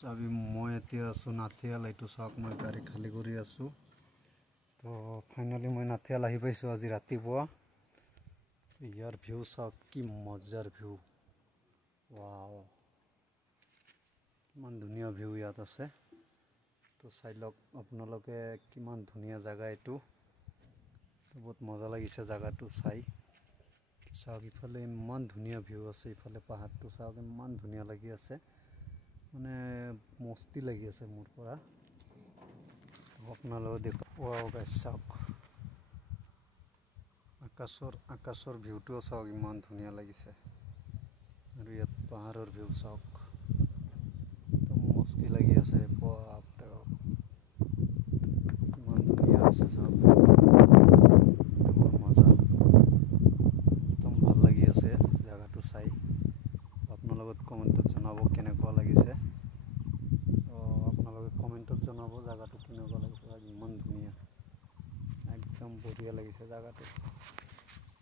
চাবি মই এতিয়া আছোঁ নাথিয়াল। এইটো চাওক, মই গাড়ী খালী কৰি আছোঁ। তো ফাইনেলি মই নাথিয়াল আহি পাইছোঁ আজি ৰাতিপুৱা। ইয়াৰ ভিউ চাওক, কি মজাৰ ভিউ। ৱাও, কিমান ধুনীয়া ভিউ ইয়াত আছে। তো চাই লওক আপোনালোকে, কিমান ধুনীয়া জেগা এইটো। বহুত মজা লাগিছে জেগাটো চাই। চাওক ইফালে ইমান ধুনীয়া ভিউ আছে, ইফালে পাহাৰটো চাওক ইমান ধুনীয়া লাগি আছে, মানে মস্তি লাগি আছে মোৰ পৰা। আপোনালোকে দেখক, ৱাও গাইছ চাওক, আকাশৰ ভিউটোও চাওক ইমান ধুনীয়া লাগিছে। আৰু ইয়াত পাহাৰৰ ভিউ চাওক, একদম মস্তি লাগি আছে। বাপৰে বাপ, ইমান ধুনীয়া আছে চাওক, বৰ মজা, একদম ভাল লাগি আছে জেগাটো চাই। আপোনালোকে কমেণ্টত জনাব কেনেকুৱা লাগিছে। আপোনালোকে কমেণ্টত জনাব জেগাটো কেনেকুৱা লাগিছে। ইমান ধুনীয়া, একদম বঢ়িয়া লাগিছে জেগাটো।